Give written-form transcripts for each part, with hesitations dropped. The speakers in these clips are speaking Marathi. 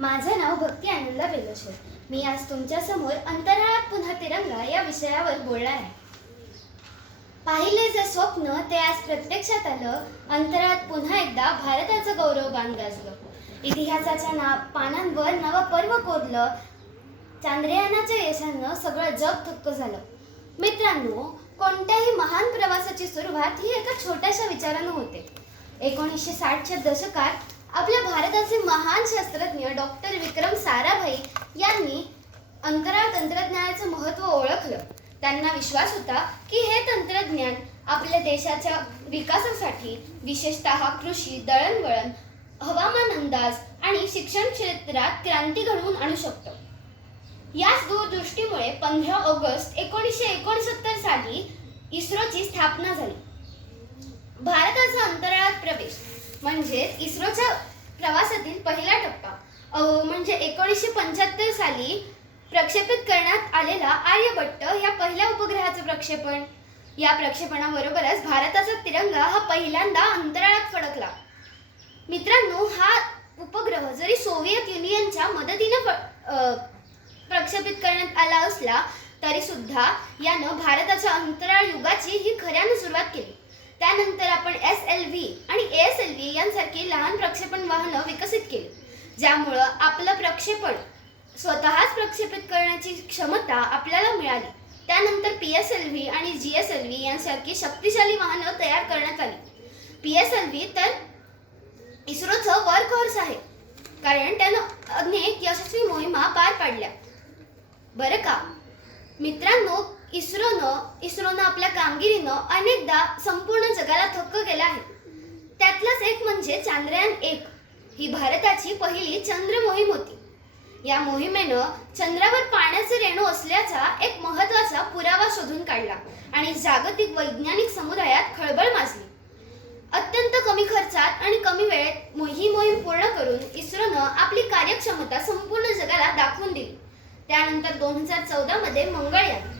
माझे नाव भक्ती आनंद बेलोशे. मी आज तुमच्या समोर अंतराळात पुन्हा तिरंगा या विषयावर बोलणार आहे. पाहिले जे स्वप्न ते आज प्रत्यक्षात आलं. अंतराळात पुन्हा एकदा भारताचं गौरवगान गाजलं. इतिहासाच्या पानांवर नवं पर्व कोरलं. चांद्रयानाच्या यशानं सगळं जग थक्क झालं. मित्रांनो, कोणत्याही महान प्रवासाची सुरुवात ही एका छोट्याशा विचारानं होते. 1960च्या दशकात आपल्या भारताचे महान शास्त्रज्ञ डॉक्टर विक्रम साराभाई यांनी अंतराळ तंत्रज्ञानाचं महत्त्व ओळखलं. त्यांना विश्वास होता की हे तंत्रज्ञान आपल्या देशाच्या विकासासाठी, विशेषतः कृषी, दळणवळण, हवामान अंदाज आणि शिक्षण क्षेत्रात क्रांती घडवून आणू शकतं. याच दूरदृष्टीमुळे 15 ऑगस्ट 1969 साली इस्रोची स्थापना झाली. भारताचा अंतराळात प्रवेश म्हणजे इस्रोच्या प्रवासातील पहिला टप्पा. म्हणजे 1975 साली प्रक्षेपित करण्यात आलेला आर्यभट्ट या पहिल्या उपग्रहाचं प्रक्षेपण. या प्रक्षेपणाबरोबरच भारताचा तिरंगा हा पहिल्यांदा अंतराळात फडकला. मित्रांनो, हा उपग्रह जरी सोव्हिएत युनियनच्या मदतीने प्रक्षेपित करण्यात आला असला तरी सुद्धा यानं भारताच्या अंतराळ युगाची ही खऱ्यानं सुरुवात केली. त्यानंतर आपण SLV आणि ASLV यांसारखी लहान प्रक्षेपण वाहनं विकसित केली, ज्यामुळं आपलं प्रक्षेपण स्वतःच प्रक्षेपित करण्याची क्षमता आपल्याला मिळाली. त्यानंतर PSLV आणि GSLV यांसारखी शक्तिशाली वाहनं तयार करण्यात आली. PSLV तर इस्रोचं वर्कहॉर्स आहे, कारण त्यानं अनेक यशस्वी मोहिमा पार पाडल्या. बरं का मित्रांनो, इस्रोनं आपल्या कामगिरीनं अनेकदा संपूर्ण जगाला थक्क केलं आहे. त्यातलंच एक म्हणजे चांद्रयान-1 ही भारताची पहिली चंद्र मोहीम होती. या मोहिमेनं चंद्रावर पाण्याचे रेणू असल्याचा एक महत्त्वाचा पुरावा शोधून काढला आणि जागतिक वैज्ञानिक समुदायात खळबळ माजली. अत्यंत कमी खर्चात आणि कमी वेळेत ही मोहीम पूर्ण करून इस्रोनं आपली कार्यक्षमता संपूर्ण जगाला दाखवून दिली. त्यानंतर 2014 मध्ये मंगळयान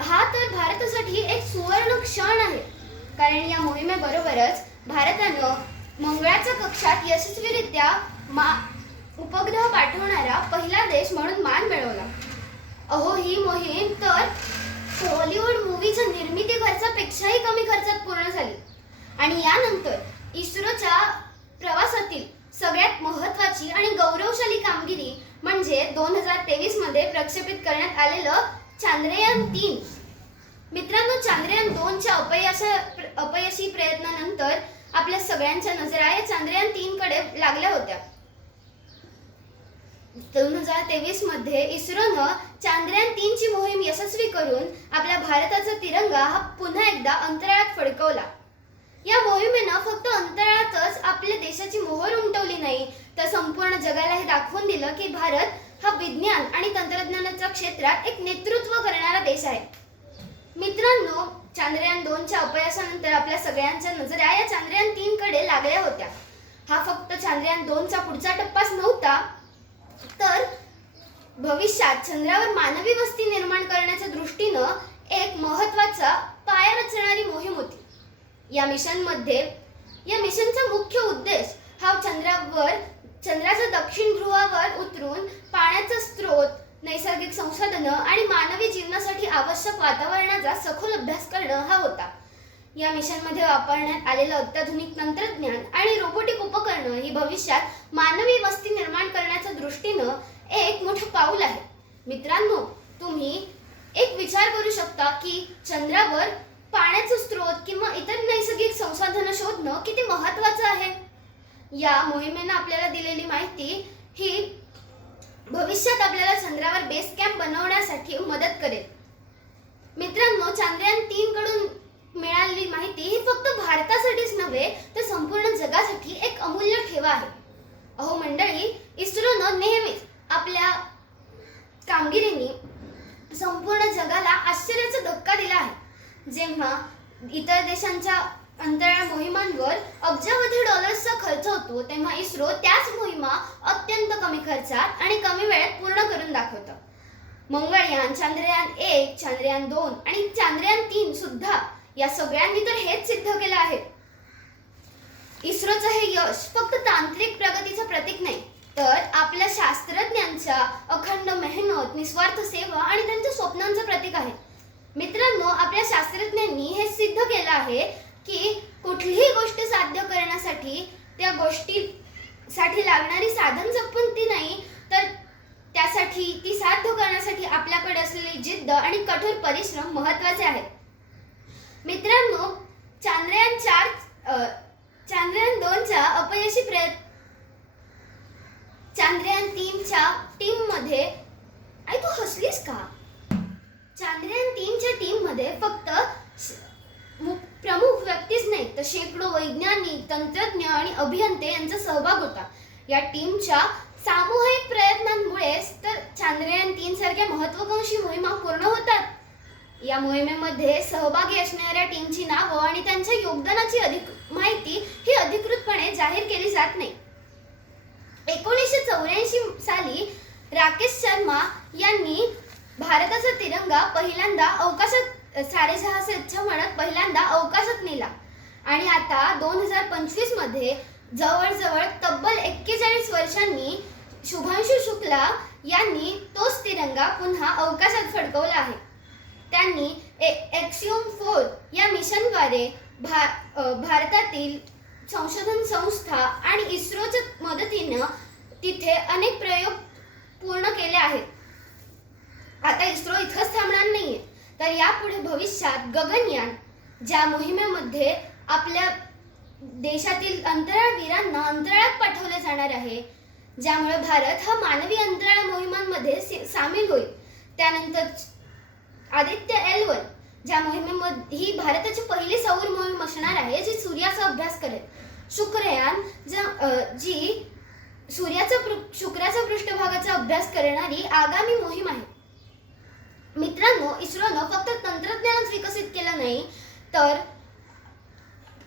हा तर भारतासाठी एक सुवर्ण क्षण आहे, कारण या मोहिमेबरोबरच भारतानं मंगळाच्या कक्षात यशस्वीरित्या उपग्रह पाठवणारा पहिला देश म्हणून मान मिळवला. ही मोहीम तर हॉलिवूड मूव्हीच्या निर्मिती खर्चापेक्षाही कमी खर्चात पूर्ण झाली. आणि यानंतर इस्रोच्या प्रवासातील सगळ्यात महत्त्वाची आणि गौरवशाली कामगिरी म्हणजे 2023 मध्ये प्रक्षेपित करण्यात आलेलं चांद्रयान-3. मित्रांनो, चांद्रयान-2च्या अपयशी प्रयत्नानंतर आपल्या सगळ्यांच्या नजरा या चांद्रयान-3 कडे लागल्या होत्या. 2023 मध्ये इस्रोनं चांद्रयान-3 ची मोहीम यशस्वी करून आपल्या भारताचा तिरंगा हा पुन्हा एकदा अंतराळात फडकवला. या मोहिमेनं फक्त अंतराळातच आपल्या देशाची मोहर उमटवली नाही, तर संपूर्ण जगाला हे दाखवून दिलं की भारत हा विज्ञान आणि तंत्रज्ञानाच्या क्षेत्रात एक नेतृत्व करणारा देश आहे. मित्रांनो, चांद्रयान-2च्या अपयशानंतर आपल्या सगळ्यांच्या नजरा या चांद्रयान-3 कडे लागल्या होत्या. हा फक्त चांद्रयान-2चा पुढचा टप्पाच नव्हता, तर भविष्यात चंद्रावर मानवी वस्ती निर्माण करण्याच्या दृष्टीनं एक महत्त्वाचा पाया रचणारी मोहीम होती. या मिशनचा मुख्य उद्देश हा चंद्राच्या दक्षिण ध्रुवावर उतरून पाण्याचा स्रोत, नैसर्गिक संसाधनं आणि मानवी जीवनासाठी आवश्यक वातावरणाचा सखोल अभ्यास करणं हा होता. या मिशनमध्ये वापरण्यात आलेलं अत्याधुनिक तंत्रज्ञान आणि रोबोटिक उपकरणं ही भविष्यात मानवी वस्ती निर्माण करण्याच्या दृष्टीनं एक मोठं पाऊल आहे. मित्रांनो, तुम्ही एक विचार करू शकता की चंद्रावर पाण्याचा स्रोत किंवा इतर नैसर्गिक संसाधनं शोधणं किती महत्त्वाचं आहे. या मोहिमेनं आपल्याला दिलेली माहिती ही भविष्यात आपल्याला चंद्रावर बेस कॅम्प बनवण्यासाठी मदत करेल. मित्रांनो, चांद्रयान-3 कडून मिळालेली माहिती ही फक्त भारतासाठीच नव्हे, तर संपूर्ण जगासाठी एक अमूल्य ठेवा आहे. मंडळी, इस्रोनं नेहमीच आपल्या कामगिरीने संपूर्ण जगाला आश्चर्याचा धक्का दिला आहे. जेव्हा इतर देशांच्या अंतराळ मोहिमांवर अब्जावधी डॉलर्सचा खर्च होतो, तेव्हा इस्रो त्याच मोहिमा अत्यंत कमी खर्चात आणि कमी वेळेत पूर्ण करून दाखवतं. मंगळयान, चांद्रयान-1, चांद्रयान-2 आणि चांद्रयान-3 सुद्धा या सगळ्यांनी तर हेच सिद्ध केलं आहे. इस्रोचं हे यश फक्त तांत्रिक प्रगतीचं प्रतीक नाही, तर आपल्या शास्त्रज्ञांच्या अखंड मेहनत, निस्वार्थ सेवा आणि त्यांच्या स्वप्नांचं प्रतीक आहे. मित्रांनो, आपल्या शास्त्रज्ञांनी हे सिद्ध केलं आहे की कुठलीही गोष्ट साध्य करण्यासाठी त्या गोष्टीसाठी लागणारी साधन संपत्ती नाही, तर त्यासाठी ती साध्य करण्यासाठी आपल्याकडे असलेली जिद्द आणि कठोर परिश्रम महत्त्वाचे आहेत. मित्रांनो, चांद्रयान 2च्या अपयशी चांद्रयान 3च्या टीममध्ये तू हसलीस का? चांद्रयान 3च्या टीममध्ये फक्त प्रमुख व्यक्तीच नाही, तर शेकडो वैज्ञानिक, तंत्रज्ञ आणि अभियंते यांचा सहभाग होता. या टीमच्या सामूहिक प्रयत्नांमुळेच तर चांद्रयान 3 सारख्या महत्त्वाकांक्षी मोहिमा पूर्ण होतात. या मोहिमेमध्ये सहभागी असणाऱ्या टीमची नावं आणि त्यांच्या योगदानाची माहिती ही अधिकृतपणे जाहीर केली जात नाही. 1984 साली राकेश शर्मा यांनी भारताचा तिरंगा पहिल्यांदा अवकाशात साडेसहाच्या म्हणत पहिल्यांदा अवकाशात नेला आणि आता 2025 मध्ये जवळजवळ तब्बल 41 वर्षांनी शुभांशु शुक्ला यांनी तोच तिरंगा पुन्हा अवकाशात फडकवला आहे. त्यांनी एक्सिओम 4 या मिशनद्वारे भारतातील संशोधन संस्था आणि इस्रोच्या मदतीने तिथे अनेक प्रयोग पूर्ण केले आहेत. आता इस्रो इथंच थांबणार नाहीये, तर यापुढे भविष्यात गगनयान ज्या मोहिमेमध्ये आपल्या देशातील अंतराळवीरांना अंतराळात पाठवले जाणार आहे, ज्यामुळे भारत हा मानवी अंतराळ मोहिमांमध्ये सामील होईल. त्यानंतर आदित्य L1 ज्या मोहिमेमध्ये ही भारताची पहिली सौर मोहीम असणार आहे, जी सूर्याचा अभ्यास करेल. शुक्रयान जी शुक्राच्या पृष्ठभागाचा अभ्यास करणारी आगामी मोहीम आहे. मित्रांनो, इस्रोनं फक्त तंत्रज्ञानच विकसित केलं नाही, तर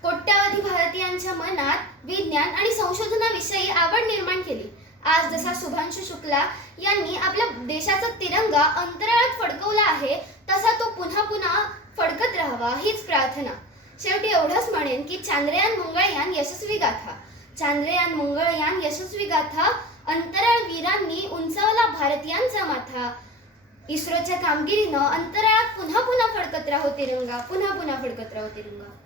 कोट्यावधी भारतीयांच्या मनात विज्ञान आणि संशोधनाविषयी आवड निर्माण केली. आज जसा शुभांशु शुक्ला यांनी आपल्या देशाचा तिरंगा अंतराळात फडकवला आहे, तसा तो पुन्हा पुन्हा फडकत राहावा हीच प्रार्थना. शेवटी एवढंच म्हणेन की चांद्रयान मंगळयान यशस्वी गाथा, अंतराळवीरांनी उंचावला भारतीयांचा माथा. इस्रोच्या कामगिरीनं अंतराळात पुन्हा पुन्हा फडकत राहो तिरंगा.